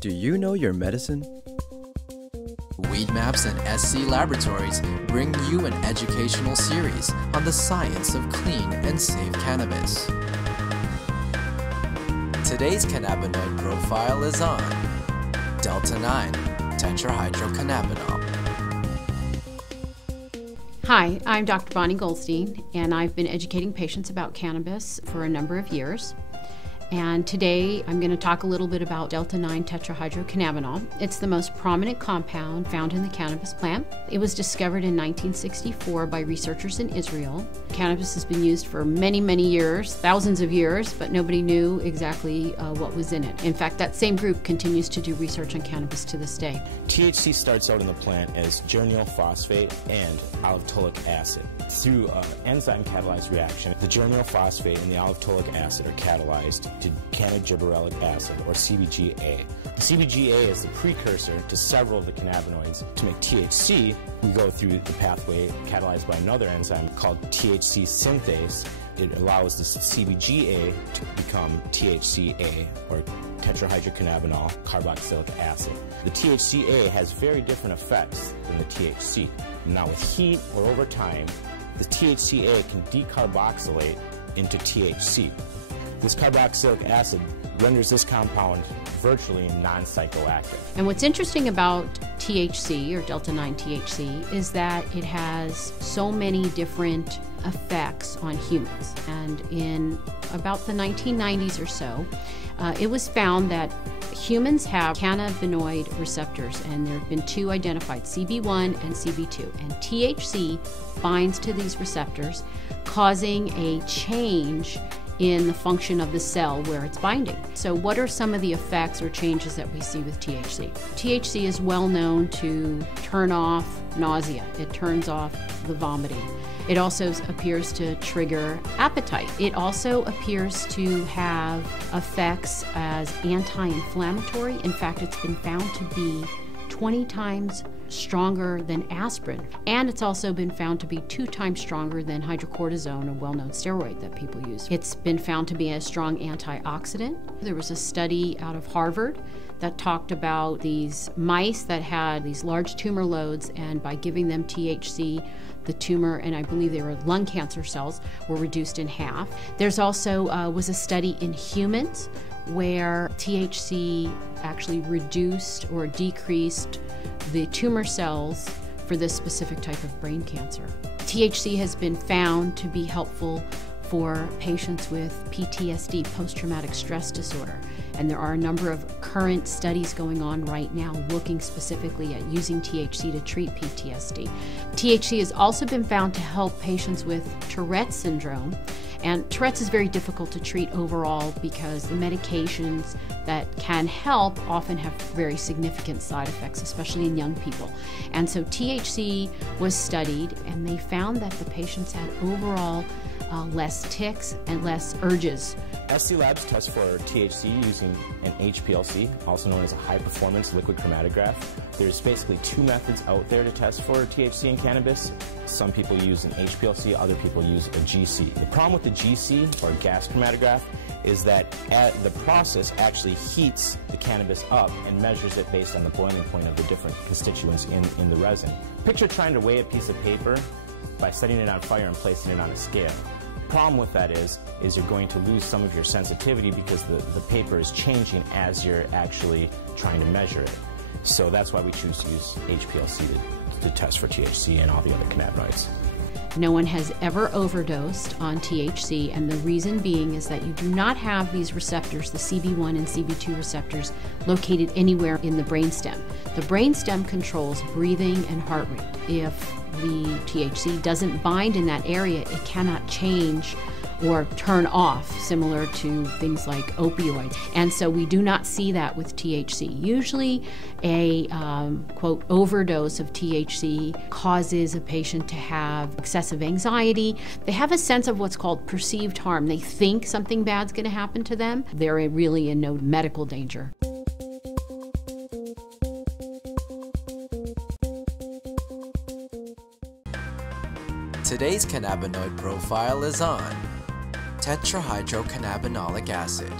Do you know your medicine? Weed Maps and SC Laboratories bring you an educational series on the science of clean and safe cannabis. Today's cannabinoid profile is on Delta-9 tetrahydrocannabinol. Hi, I'm Dr. Bonnie Goldstein, and I've been educating patients about cannabis for a number of years. And today I'm going to talk a little bit about Delta-9 tetrahydrocannabinol. It's the most prominent compound found in the cannabis plant. It was discovered in 1964 by researchers in Israel. Cannabis has been used for many, many years, thousands of years, but nobody knew exactly what was in it. In fact, that same group continues to do research on cannabis to this day. THC starts out in the plant as geranyl phosphate and olivetolic acid. Through an enzyme-catalyzed reaction, the geranyl phosphate and the olivetolic acid are catalyzed to cannabigerolic acid, or CBGA. The CBGA is the precursor to several of the cannabinoids. To make THC, we go through the pathway catalyzed by another enzyme called THC synthase. It allows the CBGA to become THCA, or tetrahydrocannabinol carboxylic acid. The THCA has very different effects than the THC. Now with heat or over time, the THCA can decarboxylate into THC. This carboxylic acid renders this compound virtually non-psychoactive. And what's interesting about THC, or Delta-9 THC, is that it has so many different effects on humans. And in about the 1990s or so, it was found that humans have cannabinoid receptors, and there have been two identified, CB1 and CB2. And THC binds to these receptors, causing a change in the function of the cell where it's binding. So what are some of the effects or changes that we see with THC? THC is well known to turn off nausea. It turns off the vomiting. It also appears to trigger appetite. It also appears to have effects as anti-inflammatory. In fact, it's been found to be 20 times stronger than aspirin, and it's also been found to be 2 times stronger than hydrocortisone, a well-known steroid that people use. It's been found to be a strong antioxidant. There was a study out of Harvard that talked about these mice that had these large tumor loads, and by giving them THC, the tumor, and I believe they were lung cancer cells, were reduced in half. There's also was a study in humans where THC actually reduced or decreased the tumor cells for this specific type of brain cancer. THC has been found to be helpful for patients with PTSD, post-traumatic stress disorder. And there are a number of current studies going on right now looking specifically at using THC to treat PTSD. THC has also been found to help patients with Tourette's syndrome. And Tourette's is very difficult to treat overall because the medications that can help often have very significant side effects, especially in young people. And so THC was studied, and they found that the patients had overall less tics and less urges. SC Labs tests for THC using an HPLC, also known as a high-performance liquid chromatograph. There's basically 2 methods out there to test for THC in cannabis. Some people use an HPLC, other people use a GC. The problem with the GC, or gas chromatograph, is that the process actually heats the cannabis up and measures it based on the boiling point of the different constituents in the resin. Picture trying to weigh a piece of paper by setting it on fire and placing it on a scale. Problem with that is you're going to lose some of your sensitivity because the paper is changing as you're actually trying to measure it. So that's why we choose to use HPLC to test for THC and all the other cannabinoids. No one has ever overdosed on THC, and the reason being is that you do not have these receptors, the CB1 and CB2 receptors, located anywhere in the brainstem. The brainstem controls breathing and heart rate. If the THC doesn't bind in that area, it cannot change or turn off, similar to things like opioids. And so we do not see that with THC. Usually a, quote, overdose of THC causes a patient to have excessive anxiety. They have a sense of what's called perceived harm. They think something bad's gonna happen to them. They're really in no medical danger. Today's cannabinoid profile is on tetrahydrocannabinolic acid.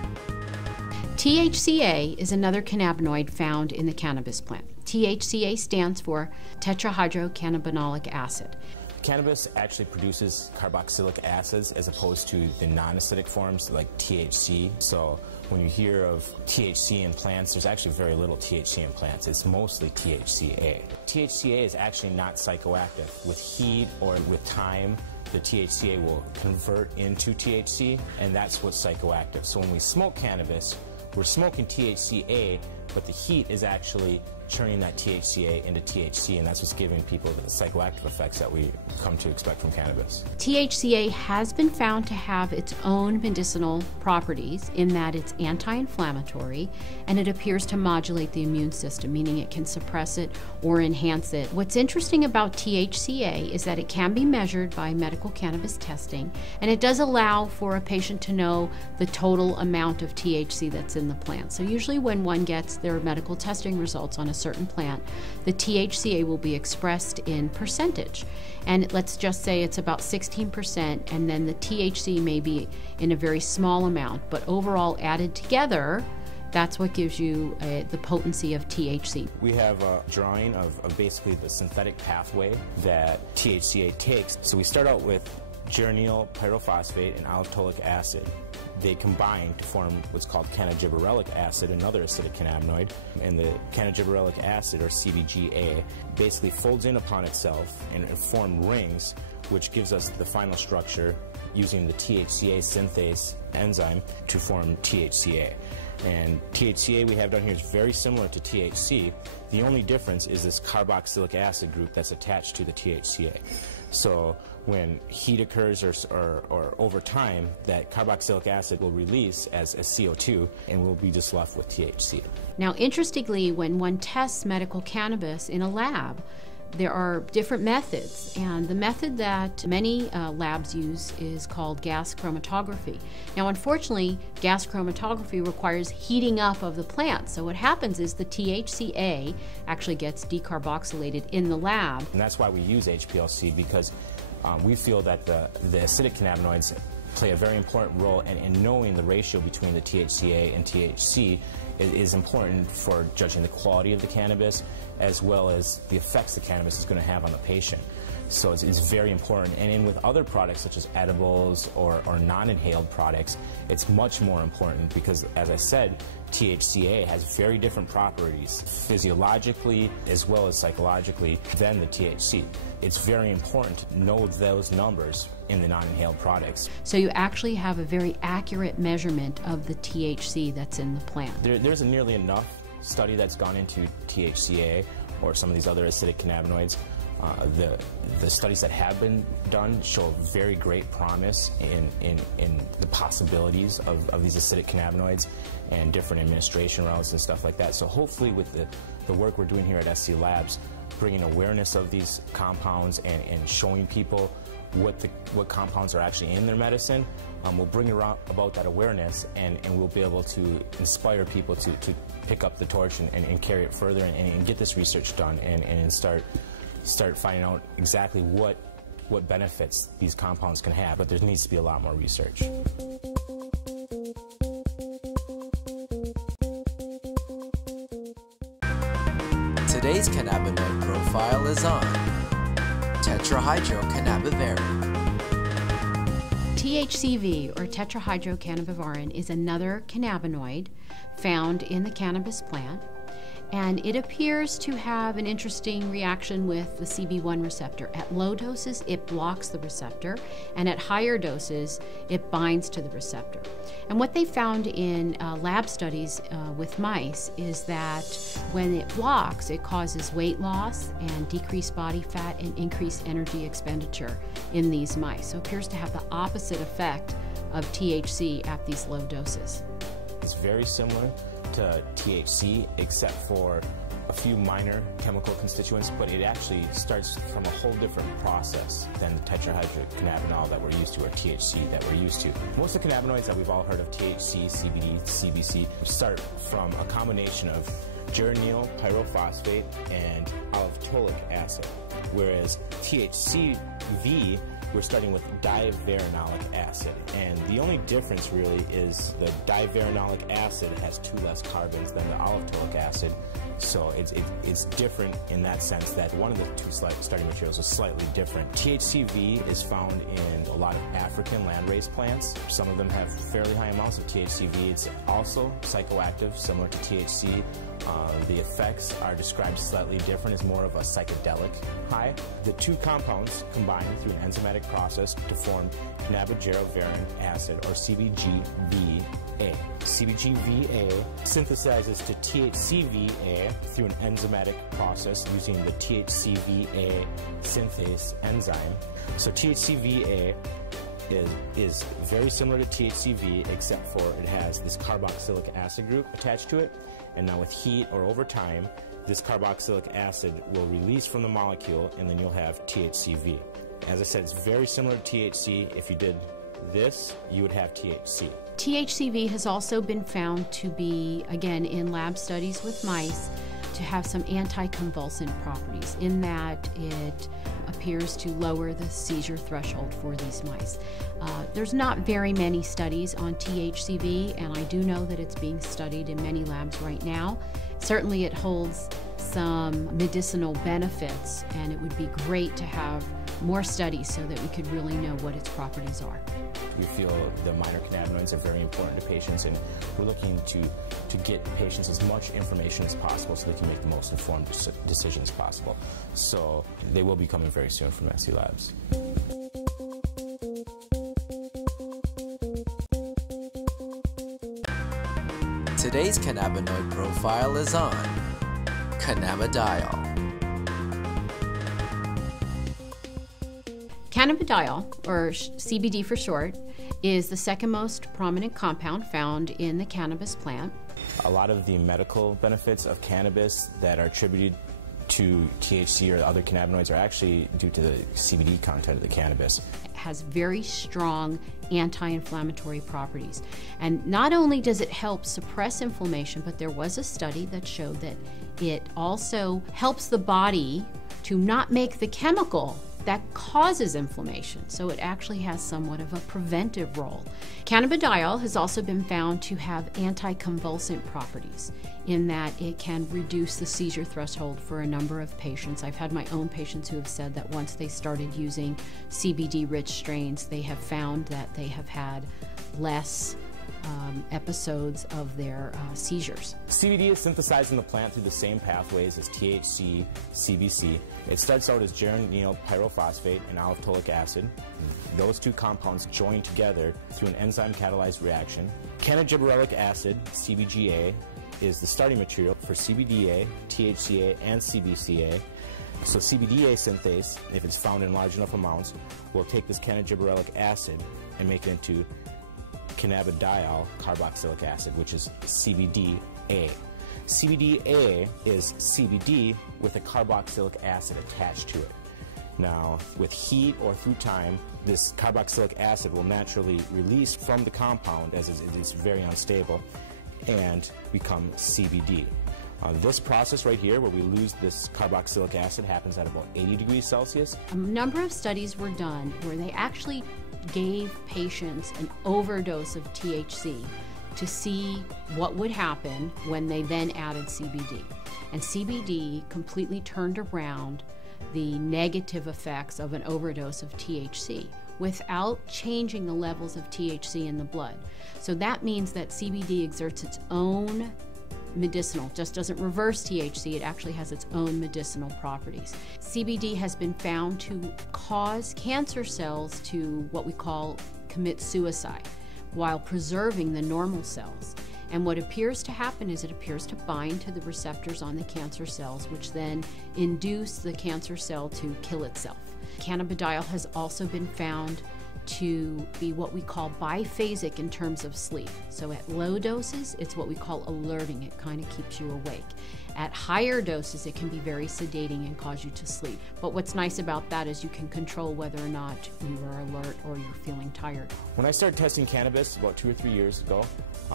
THCA is another cannabinoid found in the cannabis plant. THCA stands for tetrahydrocannabinolic acid. Cannabis actually produces carboxylic acids as opposed to the non-acidic forms like THC. So when you hear of THC in plants, there's actually very little THC in plants. It's mostly THCA. THCA is actually not psychoactive. With heat or with time, the THCA will convert into THC, and that's what's psychoactive. So when we smoke cannabis, we're smoking THCA, but the heat is actually turning that THCA into THC, and that's what's giving people the psychoactive effects that we come to expect from cannabis. THCA has been found to have its own medicinal properties in that it's anti-inflammatory and it appears to modulate the immune system, meaning it can suppress it or enhance it. What's interesting about THCA is that it can be measured by medical cannabis testing, and it does allow for a patient to know the total amount of THC that's in the plant. So usually when one gets their medical testing results on a certain plant, the THCA will be expressed in percentage. And let's just say it's about 16%, and then the THC may be in a very small amount, but overall added together, that's what gives you the potency of THC. We have a drawing of basically the synthetic pathway that THCA takes. So we start out with geranyl pyrophosphate and allitolic acid. They combine to form what's called cannagibberellic acid, another acidic cannabinoid, and the cannagibberellic acid, or CBGA, basically folds in upon itself and form rings, which gives us the final structure using the THCA synthase enzyme to form THCA. And THCA we have down here is very similar to THC. The only difference is this carboxylic acid group that's attached to the THCA. So when heat occurs or over time, that carboxylic acid will release as CO2, and we'll be just left with THC. Now, interestingly, when one tests medical cannabis in a lab, there are different methods, and the method that many labs use is called gas chromatography. Now, unfortunately, gas chromatography requires heating up of the plant, so what happens is the THCA actually gets decarboxylated in the lab. And that's why we use HPLC, because we feel that the acidic cannabinoids play a very important role, and knowing the ratio between the THCA and THC is important for judging the quality of the cannabis as well as the effects the cannabis is going to have on the patient. So it's very important. And with other products such as edibles or non-inhaled products, it's much more important because, as I said, THCA has very different properties physiologically as well as psychologically than the THC. It's very important to know those numbers in the non-inhaled products. So you actually have a very accurate measurement of the THC that's in the plant. There's nearly enough study that's gone into THCA or some of these other acidic cannabinoids. The studies that have been done show very great promise in the possibilities of these acidic cannabinoids and different administration routes and stuff like that. So hopefully with the work we're doing here at SC Labs, bringing awareness of these compounds and showing people what compounds are actually in their medicine, will bring about that awareness, and we'll be able to inspire people to pick up the torch and carry it further and get this research done and start finding out exactly what benefits these compounds can have. But there needs to be a lot more research. Today's cannabinoid profile is on tetrahydrocannabivarin. THCV, or tetrahydrocannabivarin, is another cannabinoid found in the cannabis plant, and it appears to have an interesting reaction with the CB1 receptor. At low doses, it blocks the receptor, and at higher doses, it binds to the receptor. And what they found in lab studies with mice is that when it blocks, it causes weight loss and decreased body fat and increased energy expenditure in these mice. So it appears to have the opposite effect of THC at these low doses. It's very similar to THC except for a few minor chemical constituents, but it actually starts from a whole different process than the tetrahydrocannabinol that we're used to, or THC that we're used to. Most of the cannabinoids that we've all heard of, THC, CBD, CBC, start from a combination of geranyl pyrophosphate and allitolic acid, whereas THCV we're starting with diveronolic acid. And the only difference really is the diveronolic acid has 2 less carbons than the allitolic acid. So it's different in that sense that one of the 2 starting materials is slightly different. THCV is found in a lot of African landrace plants. Some of them have fairly high amounts of THCV. It's also psychoactive, similar to THC. The effects are described slightly different as more of a psychedelic high. The 2 compounds combine through an enzymatic process to form cannabigerolic acid, or CBGVA. CBGVA synthesizes to THCVA through an enzymatic process using the THCVA synthase enzyme. So THCVA is very similar to THCV, except for it has this carboxylic acid group attached to it. And now with heat or over time, this carboxylic acid will release from the molecule, and then you'll have THCV. As I said, it's very similar to THC. If you did this, you would have THC. THCV has also been found to be, again, in lab studies with mice, to have some anticonvulsant properties in that it appears to lower the seizure threshold for these mice. There's not very many studies on THCV, and I do know that it's being studied in many labs right now. Certainly it holds some medicinal benefits, and it would be great to have more studies so that we could really know what its properties are. We feel the minor cannabinoids are very important to patients, and we're looking to get patients as much information as possible so they can make the most informed decisions possible. So they will be coming very soon from SC Labs. Today's cannabinoid profile is on cannabidiol. Cannabidiol, or CBD for short, is the second most prominent compound found in the cannabis plant. A lot of the medical benefits of cannabis that are attributed to THC or other cannabinoids are actually due to the CBD content of the cannabis. It has very strong anti-inflammatory properties. And not only does it help suppress inflammation, but there was a study that showed that it also helps the body to not make the chemical that causes inflammation. So it actually has somewhat of a preventive role. Cannabidiol has also been found to have anticonvulsant properties in that it can reduce the seizure threshold for a number of patients. I've had my own patients who have said that once they started using CBD-rich strains, they have found that they have had less episodes of their seizures. CBD is synthesized in the plant through the same pathways as THC, CBC. It starts out as geranyl pyrophosphate and allitolic acid. Those 2 compounds join together through an enzyme-catalyzed reaction. Cannabigerolic acid, CBGA, is the starting material for CBDA, THCA, and CBCA. So CBDA synthase, if it's found in large enough amounts, will take this cannabigerolic acid and make it into cannabidiol carboxylic acid, which is CBDA. CBDA is CBD with a carboxylic acid attached to it. Now, with heat or through time, this carboxylic acid will naturally release from the compound, as it is very unstable, and become CBD. This process right here, where we lose this carboxylic acid, happens at about 80 degrees Celsius. A number of studies were done where they actually gave patients an overdose of THC to see what would happen when they then added CBD. And CBD completely turned around the negative effects of an overdose of THC without changing the levels of THC in the blood. So that means that CBD exerts its own medicinal, just doesn't reverse THC, it actually has its own medicinal properties. CBD has been found to cause cancer cells to what we call commit suicide while preserving the normal cells. And what appears to happen is it appears to bind to the receptors on the cancer cells, which then induce the cancer cell to kill itself. Cannabidiol has also been found to be what we call biphasic in terms of sleep. So at low doses, it's what we call alerting. It kind of keeps you awake. At higher doses, it can be very sedating and cause you to sleep. But what's nice about that is you can control whether or not you are alert or you're feeling tired. When I started testing cannabis about 2 or 3 years ago,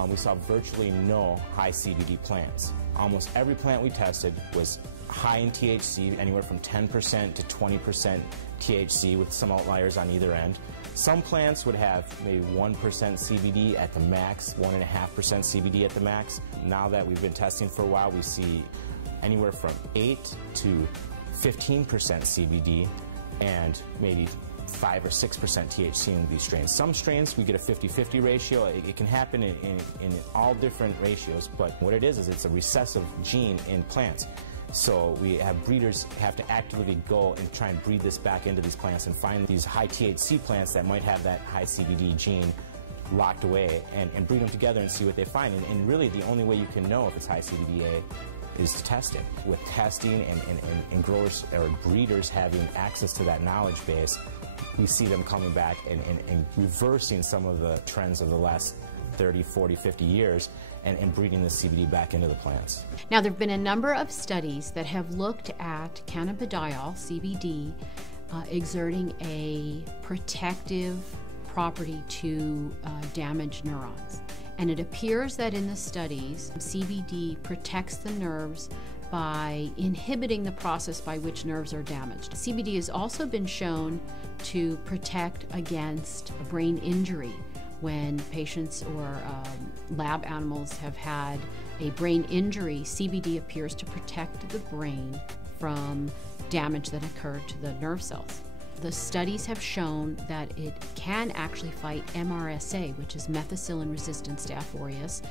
we saw virtually no high CBD plants. Almost every plant we tested was high in THC, anywhere from 10% to 20% THC with some outliers on either end. Some plants would have maybe 1% CBD at the max, 1.5% CBD at the max. Now that we've been testing for a while, we see anywhere from 8 to 15% CBD and maybe 5 or 6% THC in these strains. Some strains we get a 50-50 ratio. It can happen in all different ratios, but what it is it's a recessive gene in plants. So we have breeders have to actively go and try and breed this back into these plants and find these high THC plants that might have that high CBD gene locked away and breed them together and see what they find. And really the only way you can know if it's high CBDA is to test it. With testing and growers or breeders having access to that knowledge base, we see them coming back and reversing some of the trends of the last 30, 40, 50 years and breeding the CBD back into the plants. Now, there have been a number of studies that have looked at cannabidiol, CBD, exerting a protective property to damaged neurons. And it appears that in the studies, CBD protects the nerves by inhibiting the process by which nerves are damaged. CBD has also been shown to protect against brain injury. When patients or lab animals have had a brain injury, CBD appears to protect the brain from damage that occurred to the nerve cells. The studies have shown that it can actually fight MRSA, which is methicillin-resistant Staph aureus,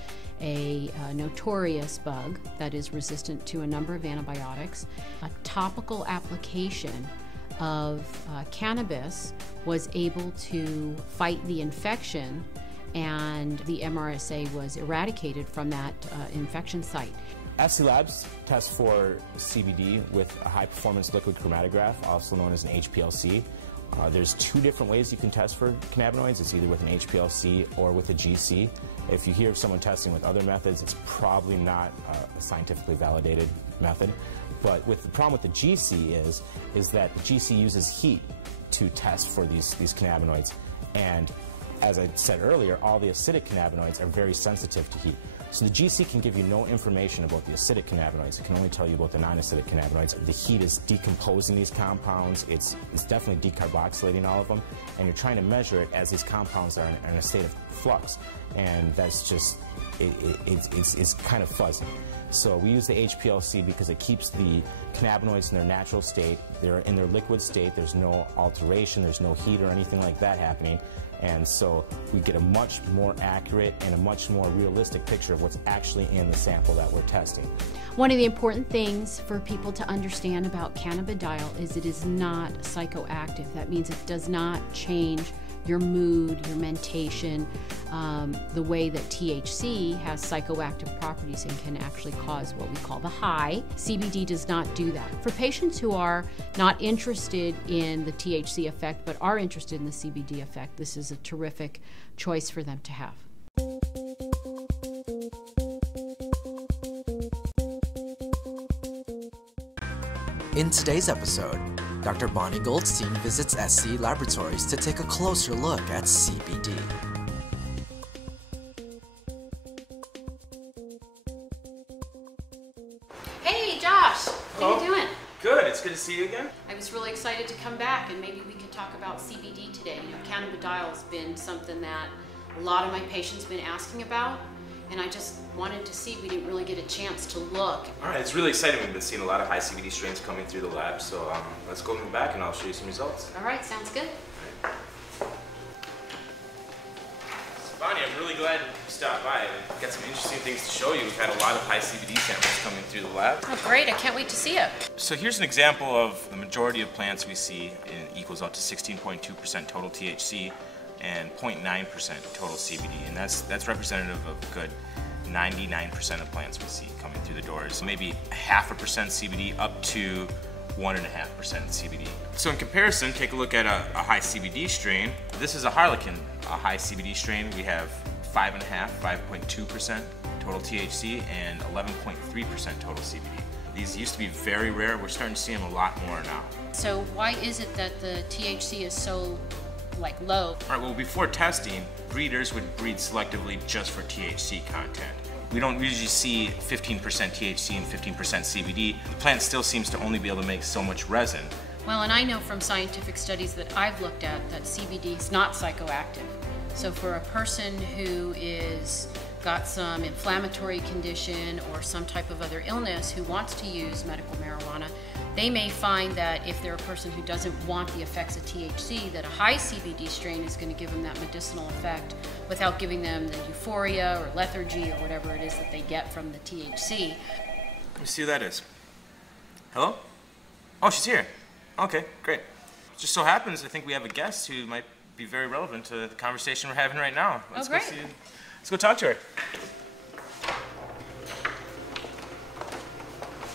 a notorious bug that is resistant to a number of antibiotics. A topical application of cannabis was able to fight the infection, and the MRSA was eradicated from that infection site. SC Labs tests for CBD with a high-performance liquid chromatograph, also known as an HPLC. There's 2 different ways you can test for cannabinoids. It's either with an HPLC or with a GC. If you hear of someone testing with other methods, it's probably not a scientifically validated method. But the problem with the GC is that the GC uses heat to test for these cannabinoids. And as I said earlier, all the acidic cannabinoids are very sensitive to heat. So the GC can give you no information about the acidic cannabinoids. It can only tell you about the non-acidic cannabinoids. The heat is decomposing these compounds. It's definitely decarboxylating all of them. And you're trying to measure it as these compounds are in a state of flux. And that's just, it's kind of fuzzy. So we use the HPLC because it keeps the cannabinoids in their natural state. They're in their liquid state. There's no alteration. There's no heat or anything like that happening. And so we get a much more accurate and a much more realistic picture of what's actually in the sample that we're testing. One of the important things for people to understand about cannabidiol is it is not psychoactive. That means it does not change your mood, your mentation, the way that THC has psychoactive properties and can actually cause what we call the high. CBD does not do that. For patients who are not interested in the THC effect but are interested in the CBD effect, this is a terrific choice for them to have. In today's episode, Dr. Bonnie Goldstein visits SC Laboratories to take a closer look at CBD. Hey Josh, how you doing? Good, it's good to see you again. I was really excited to come back and maybe we could talk about CBD today. You know, cannabidiol has been something that a lot of my patients have been asking about, and I just wanted to see. We didn't really get a chance to look. All right, it's really exciting. We've been seeing a lot of high CBD strains coming through the lab, so let's go in the back and I'll show you some results. All right, sounds good. All right. So Bonnie, I'm really glad you stopped by. I've got some interesting things to show you. We've had a lot of high CBD samples coming through the lab. Oh great, I can't wait to see it. So here's an example of the majority of plants we see. It equals out to 16.2% total THC and 0.9% total CBD, and that's representative of a good 99% of plants we see coming through the doors. Maybe 0.5% CBD up to 1.5% CBD. So in comparison, take a look at a high CBD strain. This is a Harlequin, a high CBD strain. We have 5.2% total THC and 11.3% total CBD. These used to be very rare. We're starting to see them a lot more now. So why is it that the THC is so low? All right, well, before testing, breeders would breed selectively just for THC content. We don't usually see 15% THC and 15% CBD. The plant still seems to only be able to make so much resin. Well, and I know from scientific studies that I've looked at that CBD is not psychoactive. So for a person who is got some inflammatory condition or some type of other illness who wants to use medical marijuana, they may find that if they're a person who doesn't want the effects of THC, that a high CBD strain is going to give them that medicinal effect without giving them the euphoria or lethargy or whatever it is that they get from the THC. Let me see who that is. Hello? Oh, she's here. Okay, great. Just so happens, I think we have a guest who might be very relevant to the conversation we're having right now. Let's great. Let's go talk to her.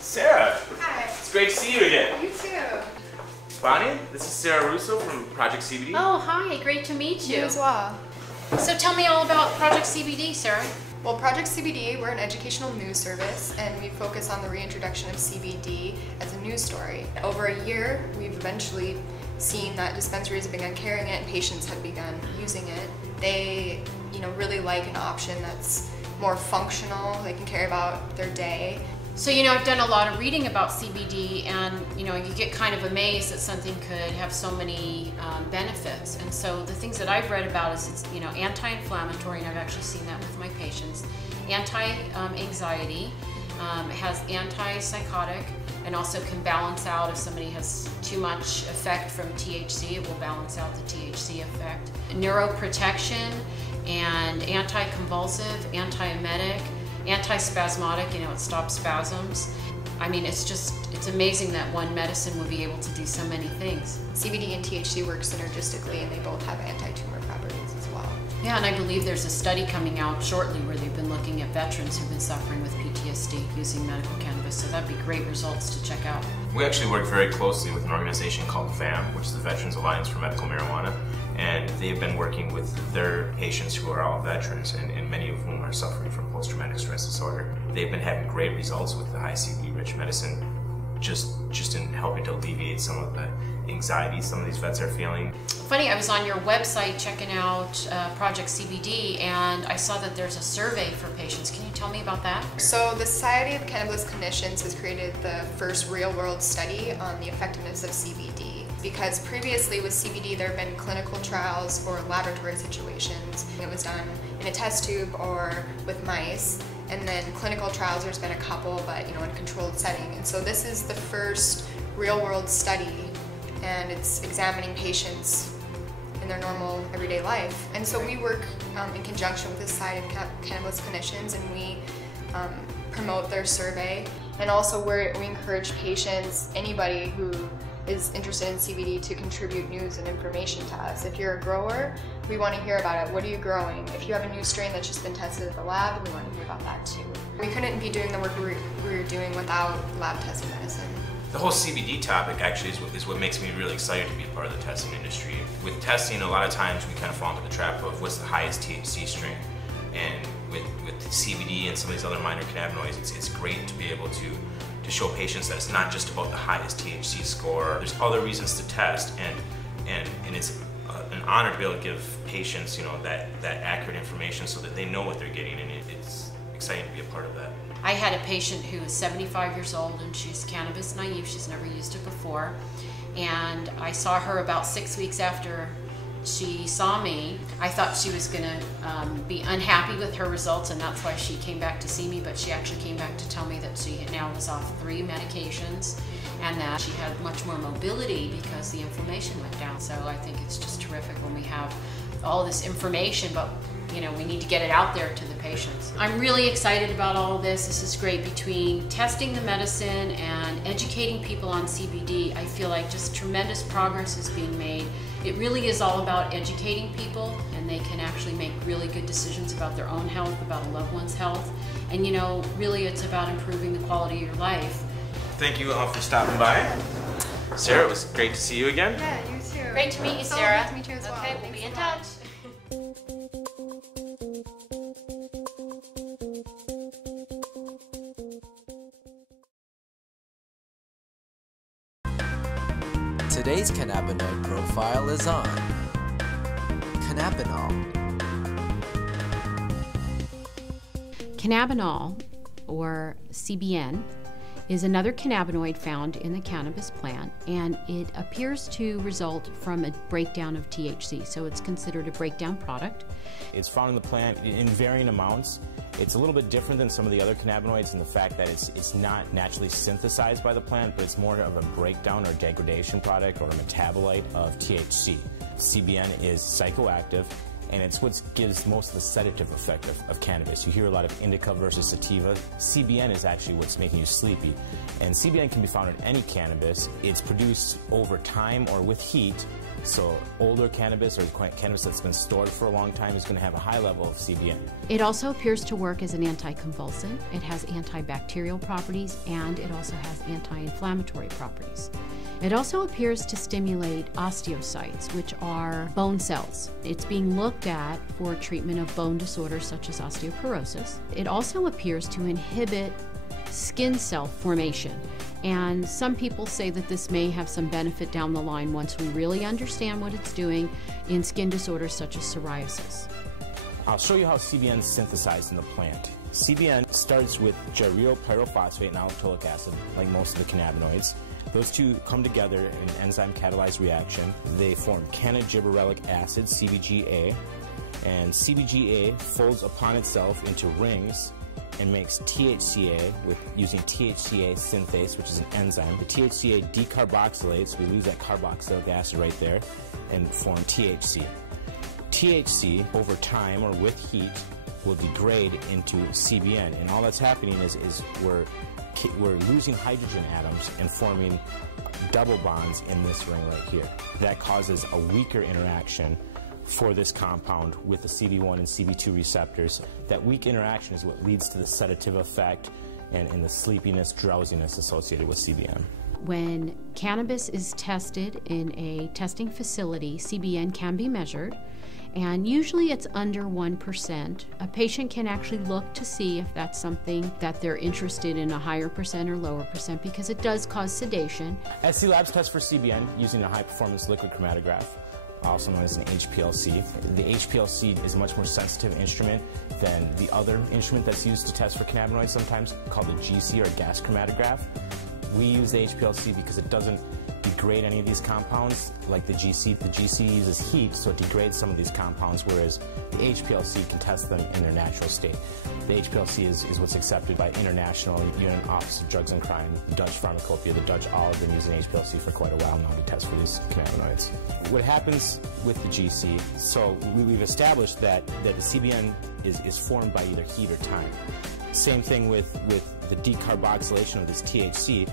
Sarah. Hi. It's great to see you again. You too. Bonnie, this is Sarah Russo from Project CBD. Oh, hi, great to meet you. You as well. So tell me all about Project CBD, Sarah. Well, Project CBD, we're an educational news service, and we focus on the reintroduction of CBD as a news story. Over a year, we've eventually seen that dispensaries have begun carrying it and patients have begun using it. They, really like an option that's more functional. They can carry about their day. So, I've done a lot of reading about CBD, and, you get kind of amazed that something could have so many benefits. And so the things that I've read about is it's, anti-inflammatory, and I've actually seen that with my patients. Anti-anxiety, it has anti-psychotic, and also can balance out if somebody has too much effect from THC, it will balance out the THC effect. Neuroprotection and anti-convulsive, anti-emetic, anti-spasmodic, it stops spasms. I mean, it's amazing that one medicine would be able to do so many things. CBD and THC work synergistically, and they both have anti-tumor properties as well. Yeah, and I believe there's a study coming out shortly where they've been looking at veterans who've been suffering with PTSD using medical cannabis, so that'd be great results to check out. We actually work very closely with an organization called VAM, which is the Veterans Alliance for Medical Marijuana, and they've been working with their patients who are all veterans, and many of whom are suffering from post-traumatic stress disorder. They've been having great results with the high CBD-rich medicine, just in helping to alleviate some of the anxiety some of these vets are feeling. Funny, I was on your website checking out Project CBD, and I saw that there's a survey for patients. Can you tell me about that? So the Society of Cannabis Clinicians has created the first real-world study on the effectiveness of CBD. Because previously with CBD there have been clinical trials or laboratory situations. It was done in a test tube or with mice. And then clinical trials, there's been a couple, but in a controlled setting. And so this is the first real-world study, and it's examining patients in their normal everyday life. And so we work in conjunction with the Society of Cannabis Clinicians, and we promote their survey. And also we encourage patients, anybody who is interested in CBD, to contribute news and information to us. If you're a grower, we want to hear about it. What are you growing? If you have a new strain that's just been tested at the lab, we want to hear about that too. We couldn't be doing the work we're doing without lab tested medicine. The whole CBD topic actually is what makes me really excited to be a part of the testing industry. With testing, a lot of times we kind of fall into the trap of what's the highest THC strain. And with CBD and some of these other minor cannabinoids, it's great to be able to show patients that it's not just about the highest THC score. There's other reasons to test, and it's an honor to be able to give patients, that accurate information so that they know what they're getting, and it's exciting to be a part of that. I had a patient who is 75 years old, and she's cannabis naive. She's never used it before, and I saw her about 6 weeks after she saw me. I thought she was going to be unhappy with her results, and that's why she came back to see me, but she actually came back to tell me that she now was off 3 medications and that she had much more mobility because the inflammation went down. So I think it's just terrific when we have all this information, but we need to get it out there to the patients. I'm really excited about all of this. This is great. Between testing the medicine and educating people on CBD, I feel like just tremendous progress is being made. It really is all about educating people, and they can actually make really good decisions about their own health, about a loved one's health. And really it's about improving the quality of your life. Thank you all for stopping by. Sarah, it was great to see you again. Yeah, you too. Great to meet you, So Sarah. Great to meet you as well. Okay, we'll Thanks be in a lot. touch. Today's cannabinoid profile is on cannabinol. Cannabinol, or CBN, is another cannabinoid found in the cannabis plant, and it appears to result from a breakdown of THC, so it's considered a breakdown product. It's found in the plant in varying amounts. It's a little bit different than some of the other cannabinoids in the fact that it's not naturally synthesized by the plant, but it's more of a breakdown or degradation product or a metabolite of THC. CBN is psychoactive, and it's what gives most of the sedative effect of cannabis. You hear a lot of indica versus sativa. CBN is actually what's making you sleepy. And CBN can be found in any cannabis. It's produced over time or with heat. So older cannabis or cannabis that's been stored for a long time is going to have a high level of CBN. It also appears to work as an anticonvulsant. It has antibacterial properties, and it also has anti-inflammatory properties. It also appears to stimulate osteocytes, which are bone cells. It's being looked at for treatment of bone disorders such as osteoporosis. It also appears to inhibit skin cell formation. And some people say that this may have some benefit down the line once we really understand what it's doing in skin disorders such as psoriasis. I'll show you how CBN is synthesized in the plant. CBN starts with gyryl pyrophosphate and allophtholic acid, like most of the cannabinoids. Those two come together in an enzyme-catalyzed reaction. They form cannagibberellic acid, CBGA, and CBGA folds upon itself into rings and makes THCA using THCA synthase, which is an enzyme. The THCA decarboxylates, we lose that carboxylic acid right there, and form THC. THC, over time or with heat, will degrade into CBN, and all that's happening is we're losing hydrogen atoms and forming double bonds in this ring right here. That causes a weaker interaction for this compound with the CB1 and CB2 receptors. That weak interaction is what leads to the sedative effect and the sleepiness, drowsiness associated with CBN. When cannabis is tested in a testing facility, CBN can be measured, and usually it's under 1%. A patient can actually look to see if that's something that they're interested in, a higher percent or lower percent, because it does cause sedation. SC Labs tests for CBN using a high-performance liquid chromatograph, also known as an HPLC. The HPLC is a much more sensitive instrument than the other instrument that's used to test for cannabinoids sometimes, called the GC or gas chromatograph. We use the HPLC because it doesn't degrade any of these compounds like the GC. The GC uses heat, so it degrades some of these compounds, whereas the HPLC can test them in their natural state. The HPLC is what's accepted by International Union Office of Drugs and Crime, the Dutch Pharmacopoeia. The Dutch all have been using HPLC for quite a while now to test for these cannabinoids. What happens with the GC, so we've established that the CBN is formed by either heat or time. Same thing with the decarboxylation of this THC.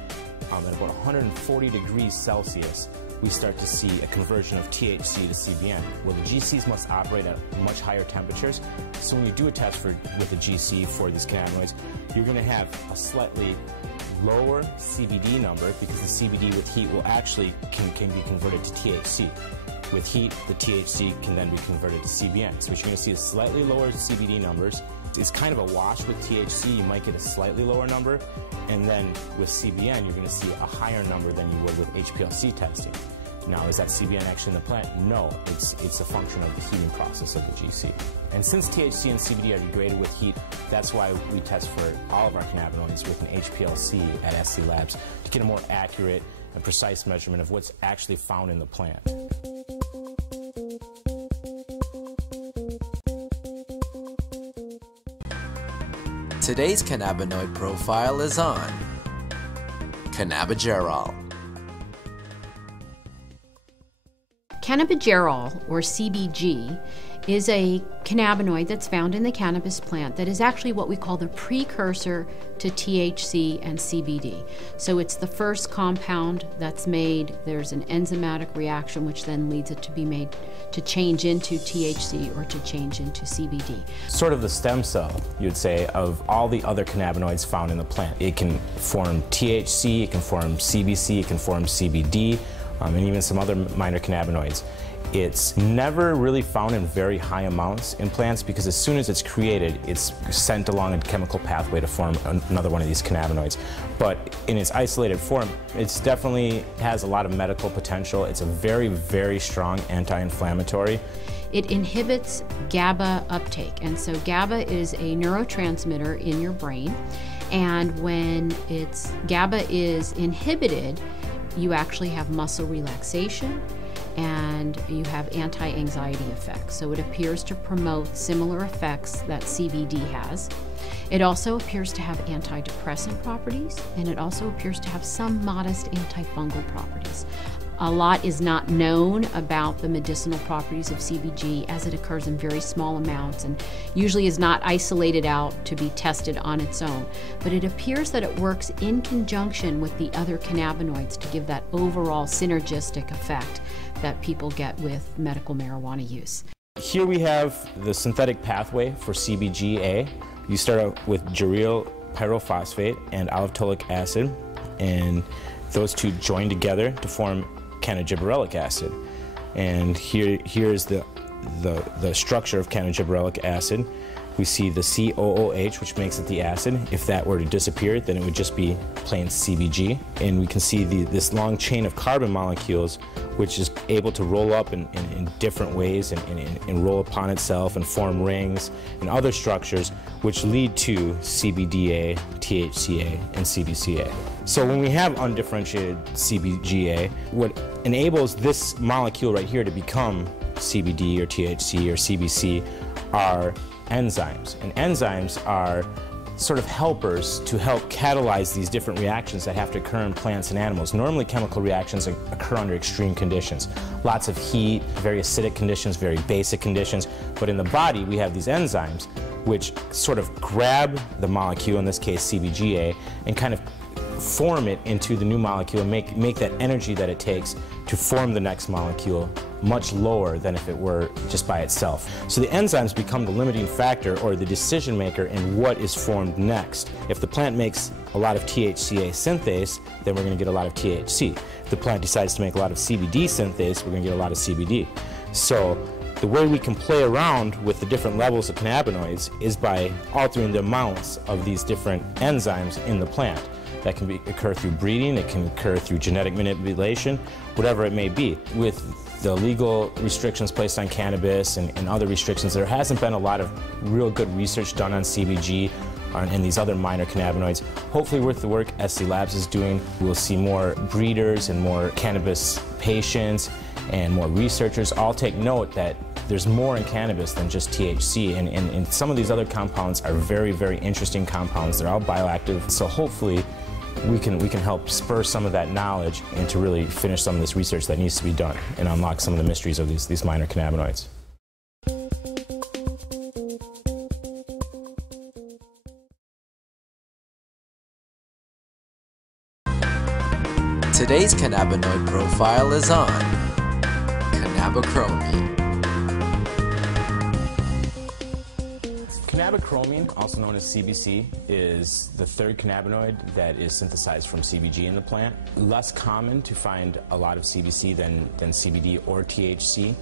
At about 140 degrees Celsius, we start to see a conversion of THC to CBN. Well, the GCs must operate at much higher temperatures. So when you do a test with the GC for these cannabinoids, you're going to have a slightly lower CBD number because the CBD with heat will actually can be converted to THC. With heat, the THC can then be converted to CBN. So what you're going to see is slightly lower CBD numbers. It's kind of a wash with THC. You might get a slightly lower number, and then with CBN, you're going to see a higher number than you would with HPLC testing. Now, is that CBN actually in the plant? No, it's a function of the heating process of the GC. And since THC and CBD are degraded with heat, that's why we test for all of our cannabinoids with an HPLC at SC Labs to get a more accurate and precise measurement of what's actually found in the plant. Today's cannabinoid profile is on cannabigerol. Cannabigerol, or CBG, is a cannabinoid that's found in the cannabis plant that is actually what we call the precursor to THC and CBD. So it's the first compound that's made. There's an enzymatic reaction which then leads it to be made to change into THC or to change into CBD. Sort of the stem cell, you'd say, of all the other cannabinoids found in the plant. It can form THC, it can form CBC, it can form CBD, and even some other minor cannabinoids. It's never really found in very high amounts in plants because as soon as it's created, it's sent along a chemical pathway to form another one of these cannabinoids. But in its isolated form, it definitely has a lot of medical potential. It's a very, very strong anti-inflammatory. It inhibits GABA uptake, and so GABA is a neurotransmitter in your brain, And when GABA is inhibited, you actually have muscle relaxation and you have anti-anxiety effects. So it appears to promote similar effects that CBD has. It also appears to have antidepressant properties, and it also appears to have some modest antifungal properties. A lot is not known about the medicinal properties of CBG, as it occurs in very small amounts and usually is not isolated out to be tested on its own. But it appears that it works in conjunction with the other cannabinoids to give that overall synergistic effect that people get with medical marijuana use. Here we have the synthetic pathway for CBGA. You start out with geranyl pyrophosphate and aliphtolic acid, and those two join together to form cannagibberellic acid. And here's the structure of cannagibberellic acid. We see the COOH, which makes it the acid. If that were to disappear, then it would just be plain CBG. And we can see this long chain of carbon molecules, which is able to roll up in different ways and roll upon itself and form rings and other structures, which lead to CBDA, THCA, and CBCA. So when we have undifferentiated CBGA, what enables this molecule right here to become CBD or THC or CBC are enzymes. And enzymes are sort of helpers to help catalyze these different reactions that have to occur in plants and animals. Normally chemical reactions occur under extreme conditions. Lots of heat, very acidic conditions, very basic conditions. But in the body we have these enzymes which sort of grab the molecule, in this case CBGA, and kind of form it into the new molecule and make that energy that it takes to form the next molecule much lower than if it were just by itself. So the enzymes become the limiting factor or the decision maker in what is formed next. If the plant makes a lot of THCA synthase, then we're going to get a lot of THC. If the plant decides to make a lot of CBD synthase, we're going to get a lot of CBD. So the way we can play around with the different levels of cannabinoids is by altering the amounts of these different enzymes in the plant. That can occur through breeding, it can occur through genetic manipulation, whatever it may be. With the legal restrictions placed on cannabis and other restrictions, there hasn't been a lot of real good research done on CBG and these other minor cannabinoids. Hopefully with the work SC Labs is doing, we'll see more breeders and more cannabis patients and more researchers all take note that there's more in cannabis than just THC, and some of these other compounds are very, very interesting compounds. They're all bioactive, so hopefully we can help spur some of that knowledge and to really finish some of this research that needs to be done and unlock some of the mysteries of these minor cannabinoids. Today's cannabinoid profile is on cannabichromene. Cannabichromene, also known as CBC, is the third cannabinoid that is synthesized from CBG in the plant. Less common to find a lot of CBC than CBD or THC.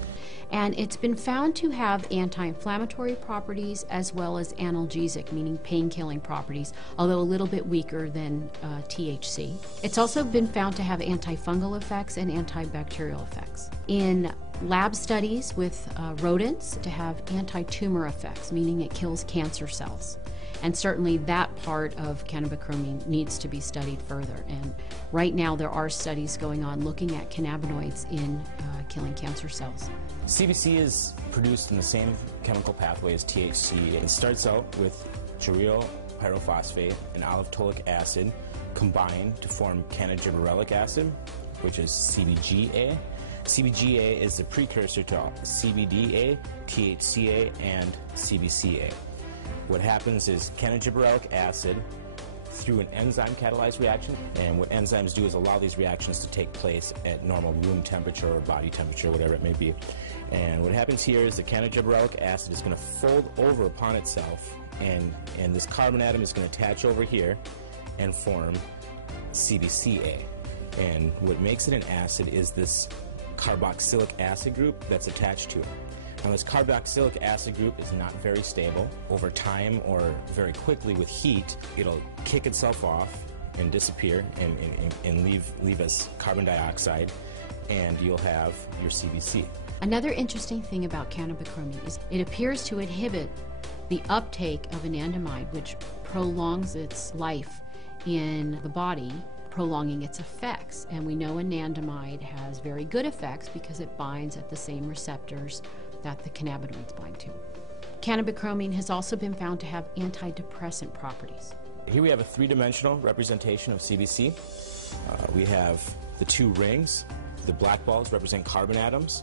And it's been found to have anti-inflammatory properties as well as analgesic, meaning pain-killing properties, although a little bit weaker than THC. It's also been found to have antifungal effects and antibacterial effects. In lab studies with rodents, to have anti-tumor effects, meaning it kills cancer cells. And certainly that part of cannabichromene needs to be studied further. And right now there are studies going on looking at cannabinoids in killing cancer cells. CBC is produced in the same chemical pathway as THC. It starts out with geranyl pyrophosphate and aliphtolic acid combined to form cannagibberellic acid, which is CBGA. CBGA is the precursor to CBDA, THCA, and CBCA. What happens is cannagibberellic acid through an enzyme catalyzed reaction, and what enzymes do is allow these reactions to take place at normal room temperature or body temperature, whatever it may be. And what happens here is the cannagibberellic acid is going to fold over upon itself, and this carbon atom is going to attach over here and form CBCA. And what makes it an acid is this carboxylic acid group that's attached to it. Now, this carboxylic acid group is not very stable. Over time or very quickly with heat, it'll kick itself off and disappear and leave us carbon dioxide, and you'll have your CBC. Another interesting thing about cannabichromene is it appears to inhibit the uptake of anandamide, which prolongs its life in the body, prolonging its effects. And we know anandamide has very good effects because it binds at the same receptors that the cannabinoids bind to. Cannabichromene has also been found to have antidepressant properties. Here we have a three-dimensional representation of CBC. We have the two rings. The black balls represent carbon atoms.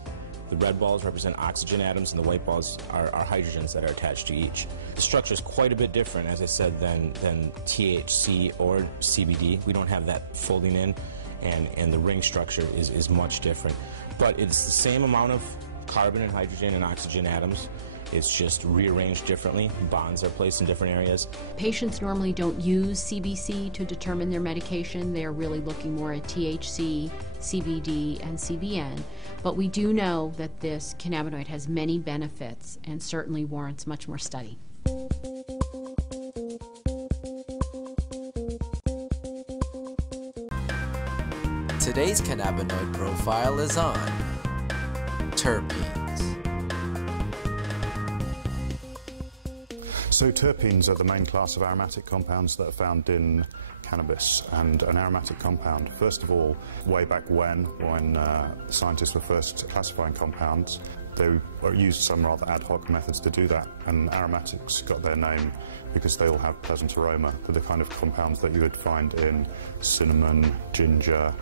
The red balls represent oxygen atoms, and the white balls are hydrogens that are attached to each. The structure is quite a bit different, as I said, than THC or CBD. We don't have that folding in, and the ring structure is much different. But it's the same amount of carbon and hydrogen and oxygen atoms. It's just rearranged differently. Bonds are placed in different areas. Patients normally don't use CBC to determine their medication. They're really looking more at THC, CBD, and CBN. But we do know that this cannabinoid has many benefits and certainly warrants much more study. Today's cannabinoid profile is on terpenes. So terpenes are the main class of aromatic compounds that are found in cannabis. And an aromatic compound, first of all, way back when scientists were first classifying compounds, they used some rather ad hoc methods to do that. And aromatics got their name because they all have pleasant aroma. They're the kind of compounds that you would find in cinnamon, ginger,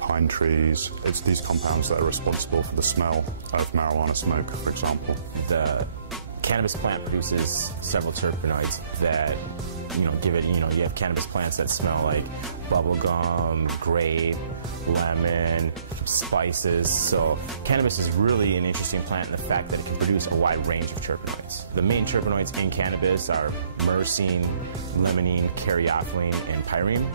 pine trees. It's these compounds that are responsible for the smell of marijuana smoke, for example. The cannabis plant produces several terpenoids that, give it, you have cannabis plants that smell like bubblegum, grape, lemon, spices. So cannabis is really an interesting plant in the fact that it can produce a wide range of terpenoids. The main terpenoids in cannabis are myrcene, limonene, caryophyllene, and pyrene.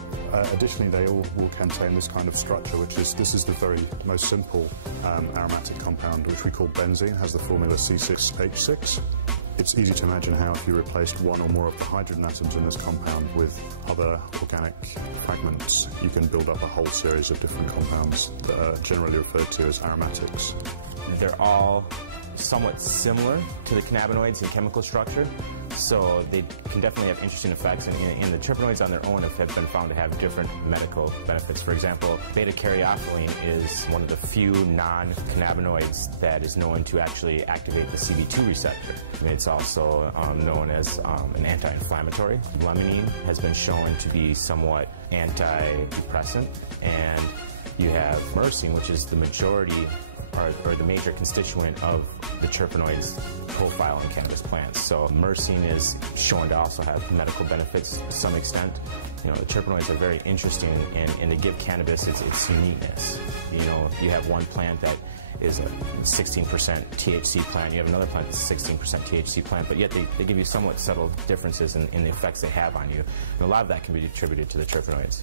Additionally, they all contain this kind of structure, this is the very most simple aromatic compound, which we call benzene. It has the formula C6H6. It's easy to imagine how if you replaced one or more of the hydrogen atoms in this compound with other organic fragments, you can build up a whole series of different compounds that are generally referred to as aromatics. They're all somewhat similar to the cannabinoids in chemical structure, so they can definitely have interesting effects, and the terpenoids on their own have been found to have different medical benefits. For example, beta-caryophyllene is one of the few non-cannabinoids that is known to actually activate the CB2 receptor. It's also known as an anti-inflammatory. Limonene has been shown to be somewhat antidepressant, and you have myrcene, which is the majority or the major constituent of the terpenoids profile in cannabis plants. So myrcene is shown to also have medical benefits to some extent. The terpenoids are very interesting, and they give cannabis its uniqueness. You have one plant that is a 16% THC plant, you have another plant that's a 16% THC plant, but yet they give you somewhat subtle differences in the effects they have on you. And a lot of that can be attributed to the terpenoids.